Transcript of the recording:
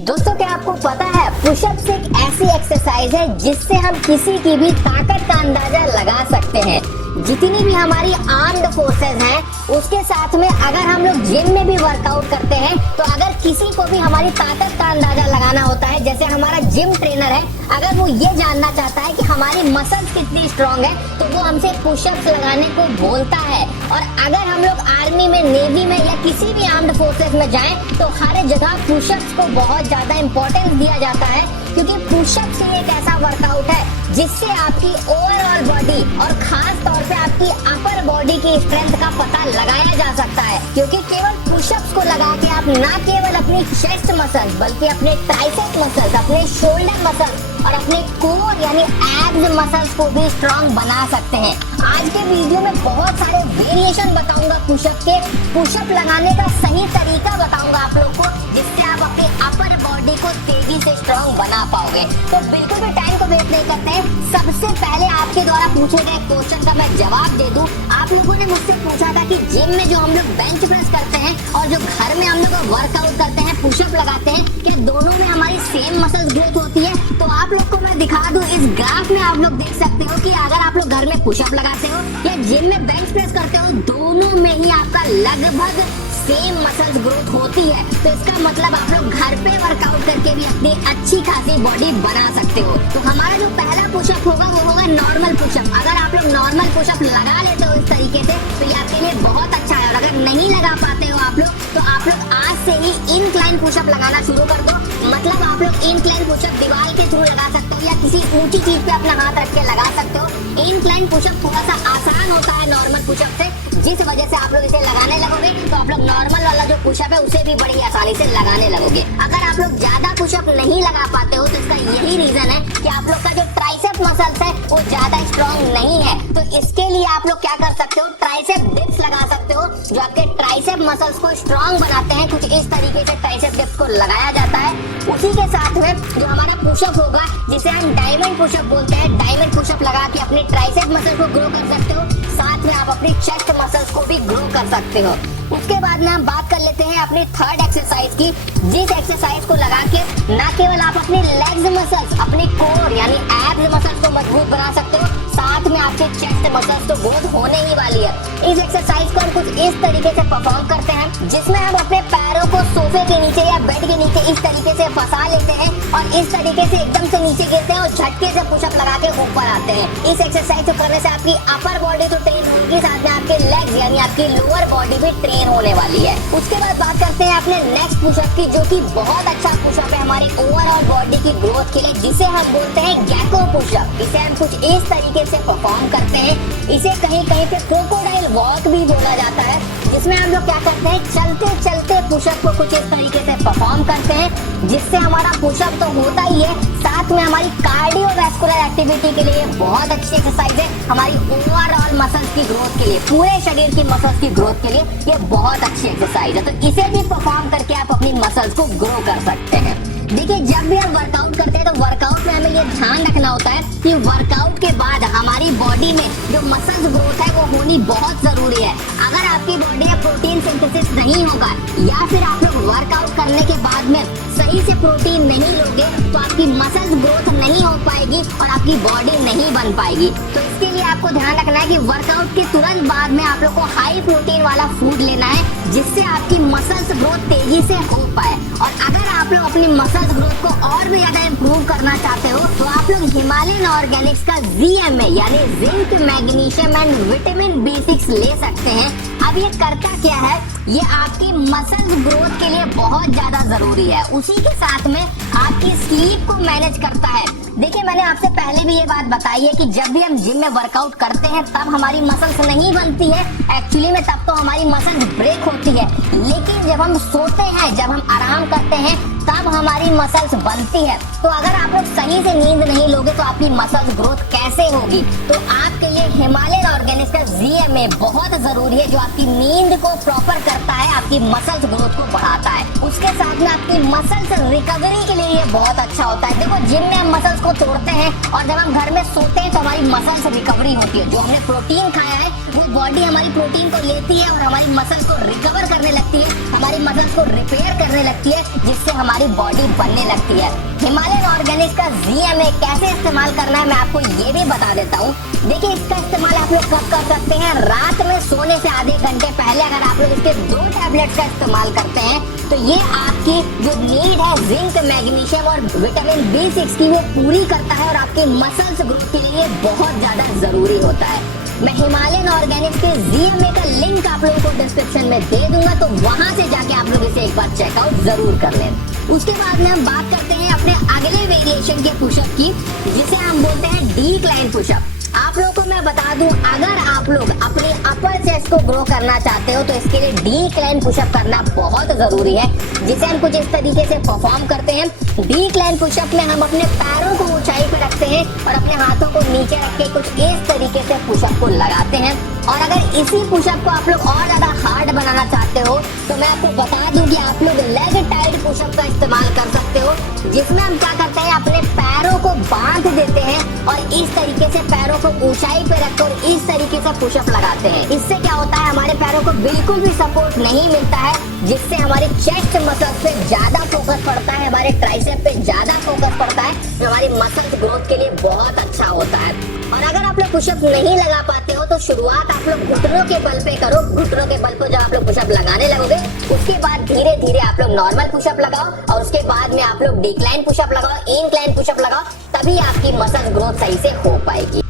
दोस्तों क्या आपको पता है पुशअप्स एक ऐसी एक्सरसाइज है जिससे हम किसी की भी ताकत का अंदाजा लगा सकते हैं। जितनी भी हमारी आर्म्ड फोर्सेस हैं उसके साथ में अगर हम लोग जिम में भी वर्कआउट करते हैं तो अगर किसी को भी हमारी ताकत का अंदाजा लगाना होता है, जैसे हमारा जिम ट्रेनर है, अगर वो ये जानना चाहता है कि हमारी मसल्स कितनी स्ट्रांग है तो वो हमसे पुशअप्स लगाने को बोलता है। और अगर हम लोग आर्मी में, नेवी में या किसी भी आर्म्ड फोर्सेस में जाएं तो हर जगह पुशअप्स को बहुत ज्यादा इंपॉर्टेंस दिया जाता है, क्योंकि पुशअप्स एक ऐसा वर्कआउट है जिससे आपकी ओवरऑल बॉडी और खास तौर पे आपकी अपर बॉडी की स्ट्रेंथ का पता लगाया जा सकता है। क्योंकि केवल पुशअप्स को लगा के आप ना केवल अपनी चेस्ट मसल्स बल्कि अपने ट्राइसेप मसल्स, अपने शोल्डर मसल्स और अपने कोर यानी एब्स मसल्स को भी स्ट्रांग बना सकते हैं। आज के वीडियो में बहुत सारे वेरिएशन बताऊंगा पुशअप के, पुशअप लगाने का सही तरीका बताऊंगा आप लोग को, जिससे आप अपनी अपर बॉडी को तेजी से स्ट्रांग बना पाओगे। तो बिल्कुल भी टाइम को वेस्ट नहीं करते हैं, सबसे पहले आपके द्वारा पूछे गए क्वेश्चन का मैं जवाब दे दूं। आप लोगों ने मुझसे पूछा था कि जिम में जो हम लोग बेंच प्रेस करते हैं और जो घर में हम लोग वर्कआउट करते हैं, पुशअप लगाते हैं, क्या दोनों में हमारी सेम मसल्स ग्रोथ होती है? तो आप लोग को मैं दिखा दूं, इस ग्राफ में आप लोग देख सकते हो कि अगर आप लोग घर में पुशअप लगाते हो या जिम में बेंच प्रेस करते हो, दोनों में ही आपका लगभग सेम मसल्स ग्रोथ होती है। तो इसका मतलब आप लोग घर पे वर्कआउट करके भी अपनी अच्छी खासी बॉडी बना सकते हो। तो हमारा जो पहला पुशअप होगा वो होगा नॉर्मल पुशअप। अगर आप लोग नॉर्मल पुशअप लगा लेते हो इस तरीके से तो ये आपके लिए बहुत अच्छा है। और अगर नहीं लगा पाते हो आप लोग तो आप लोग आज से ही इनक्लाइन पुशअप लगाना शुरू कर दो। मतलब आप लोग इनक्लाइन पुशअप दीवार के थ्रू लगा सकते हो या किसी ऊंची चीज पे अपना हाथ रख के लगा सकते हो। इनक्लाइन पुशअप थोड़ा सा आसान होता है नॉर्मल पुशअप से, जिस वजह से आप लोग इसे लगाने लगोगे तो आप लोग नॉर्मल वाला जो पुशअप है उसे भी बड़ी आसानी से लगाने लगोगे। अगर आप लोग ज्यादा पुशअप नहीं लगा पाते हो तो इसका यही रीजन है कि आप लोग का जो ट्राइसेप मसल्स है वो ज्यादा स्ट्रांग नहीं है। तो इसके लिए आप लोग क्या कर सकते हो, ट्राइसेप डिप्स लगा सकते हो जो आपके ट्राइसेप मसल्स को स्ट्रांग बनाते हैं। कुछ इस तरीके से ट्राइसेप डिप्स को लगाया जाता है। उसी के साथ में जो हमारा पुशअप होगा जिसे हम डायमंड पुशअप बोलते हैं, डायमंड पुशअप लगा के अपने ट्राइसेप मसल्स को ग्रो कर सकते हो, साथ में आप अपनी चेस्ट मसल्स को भी ग्रो कर सकते हो। उसके बाद में हम बात कर लेते हैं अपनी थर्ड एक्सरसाइज की, जिस एक्सरसाइज को लगा के न केवल आप अपने लेग्स मसल्स, अपने कोर यानी एब्स मसल्स को मजबूत बना सकते हो, साथ में आपके चेस्ट मसल्स तो ग्रोथ होने ही वाली है। इस एक्सरसाइज को हम कुछ इस तरीके से परफॉर्म करते हैं जिसमें हम अपने पैरों को सोफे के नीचे या बेड के नीचे इस तरीके से फंसा लेते हैं और इस तरीके से एकदम से नीचे गिरते हैं और झटके से पुशअप लगा के ऊपर आते हैं। इस एक्सरसाइज को करने से आपकी अपर बॉडी तो ट्रेन होगी, साथ में आपके लेग्स यानी आपकी लोअर बॉडी भी ट्रेन होने वाली है। उसके बाद बात करते हैं अपने नेक्स्ट पुशअप की, जो कि बहुत अच्छा पुशअप है हमारी ओवरऑल बॉडी की ग्रोथ के लिए, जिसे हम बोलते हैं गेको पुशअप। इसे हम कुछ इस तरीके से परफॉर्म करते हैं। इसे कहीं कहीं पे क्रोकोडाइल वॉक भी बोला जाता है, जिसमें हम लोग क्या करते हैं, चलते चलते पुशअप को कुछ इस तरीके से परफॉर्म करते हैं, जिससे हमारा पुशअप तो होता ही है, साथ में हमारी कार्डियोवैस्कुलर एक्टिविटी के लिए बहुत अच्छी एक्सरसाइज है। हमारी ओवरऑल मसल्स की ग्रोथ के लिए, पूरे शरीर की मसल्स की ग्रोथ के लिए ये बहुत अच्छी एक्सरसाइज है। तो इसे भी परफॉर्म करके आप अपनी मसल्स को ग्रो कर सकते हैं। देखिए, जब भी हम वर्कआउट करते हैं तो वर्कआउट में हमें ये ध्यान रखना होता है कि वर्कआउट के बाद हमारी बॉडी में जो मसल्स ग्रोथ है वो होनी बहुत जरूरी है। अगर आपकी बॉडी में प्रोटीन सिंथेसिस नहीं होगा या फिर आप लोग वर्कआउट करने के बाद में सही से प्रोटीन नहीं लोगे तो आपकी मसल्स ग्रोथ नहीं हो पाएगी और आपकी बॉडी नहीं बन पाएगी। तो इसके लिए आपको ध्यान रखना है कि वर्कआउट के तुरंत बाद में आप लोग को हाई प्रोटीन वाला फूड लेना है, जिससे आपकी मसल्स ग्रोथ तेजी से हो पाए। और अगर आप लोग अपनी मसल्स ग्रोथ को और भी ज्यादा इंप्रूव करना चाहते हो तो आप लोग हिमालयन ऑर्गेनिक्स का ZMA यानी zinc, magnesium and vitamin B6 ले सकते हैं। अब ये करता क्या है, ये आपकी मसल्स ग्रोथ के लिए बहुत ज्यादा जरूरी है। उसी के साथ में आपकी स्लीप को मैनेज करता है। देखिए, मैंने आपसे पहले भी ये बात बताई है कि जब भी हम जिम में वर्कआउट करते हैं तब हमारी मसल्स नहीं बनती है, एक्चुअली में तब तो हमारी मसल्स ब्रेक होती है। लेकिन जब हम सोते हैं, जब हम आराम करते हैं तब हमारी मसल्स बनती है। तो अगर आप लोग सही से नींद नहीं लोगे तो आपकी मसल्स ग्रोथ कैसे होगी? तो आपके लिए हिमालयन ऑर्गेनिक्स का ZMA बहुत जरूरी है, जो आपकी नींद को प्रॉपर करता है, आपकी मसल्स ग्रोथ को बढ़ाता है। उसके साथ में आपकी मसल्स रिकवरी के लिए ये बहुत अच्छा होता है। देखो, जिम में हम मसल्स को तोड़ते हैं और जब हम घर में सोते हैं तो हमारी मसल्स रिकवरी होती है। जो हमने प्रोटीन खाया है वो बॉडी हमारी प्रोटीन को लेती है और हमारी मसल्स को रिकवर करने लगती है, हमारी मसल्स को रिपेयर करने लगती है, जिससे हमारी बॉडी बनने लगती है। हिमालयन ऑर्गेनिक्स का ZMA कैसे इस्तेमाल करना है मैं आपको ये भी बता देता हूँ। देखिए, इसका इस्तेमाल आप लोग कब कर सकते हैं? रात में सोने से आधे घंटे पहले अगर आप लोग इसके 2 टैबलेट्स का इस्तेमाल करते हैं तो ये आपकी जो नीड है जिंक, मैग्नीशियम और विटामिन B6 की, वो पूरी करता है और आपके मसल्स ग्रोथ के लिए बहुत ज्यादा जरूरी होता है। मैं हिमालयन ऑर्गेनिक्स के ZMA का लिंक आप लोगों को डिस्क्रिप्शन में दे दूंगा, तो वहां से जाके आप लोग इसे एक बार चेकआउट जरूर कर लें। उसके बाद में हम बात करते हैं अपने अगले वेरिएशन के पुशअप की, जिसे हम बोलते हैं डिक्लाइन पुशअप। आप लोगों को मैं बता दूं, अगर आप लोग अपने अपर चेस्ट को ग्रो करना चाहते हो तो इसके लिए डिक्लाइन पुशअप करना बहुत जरूरी है, जिसे हम कुछ इस तरीके से परफॉर्म करते हैं। डिक्लाइन पुशअप में हम अपने पैरों को ऊंचाई पर रखते हैं और अपने हाथों को नीचे रख के कुछ इस तरीके से पुशअप को लगाते हैं। और अगर इसी पुशअप को आप लोग और ज्यादा हार्ड बनाना चाहते हो तो मैं आपको बता दूं कि आप लोग लेग टाइड पुशअप का इस्तेमाल कर सकते हो, जिसमें हम क्या करते हैं, अपने पैरों को बांध देते हैं और इस तरीके से पैरों को ऊंचाई पे रखकर इस तरीके से पुशअप लगाते हैं। इससे क्या होता है, हमारे पैरों को बिल्कुल भी सपोर्ट नहीं मिलता है, जिससे हमारे चेस्ट मसल्स पे ज्यादा फोकस पड़ता है, हमारे ट्राइसेप पे ज्यादा फोकस पड़ता है, जो हमारी मसल्स ग्रोथ के लिए बहुत अच्छा होता है। और अगर आप लोग पुशअप नहीं लगा पाते हो तो शुरुआत आप लोग घुटनों के बल पे करो। घुटनों के बल पर जब आप लोग पुशअप लगाने लगोगे उसके बाद धीरे धीरे आप लोग नॉर्मल पुशअप लगाओ और उसके बाद में आप लोग डिक्लाइन पुशअप लगाओ, इंक्लाइन पुशअप लगाओ, तभी आपकी मसल ग्रोथ सही से हो पाएगी।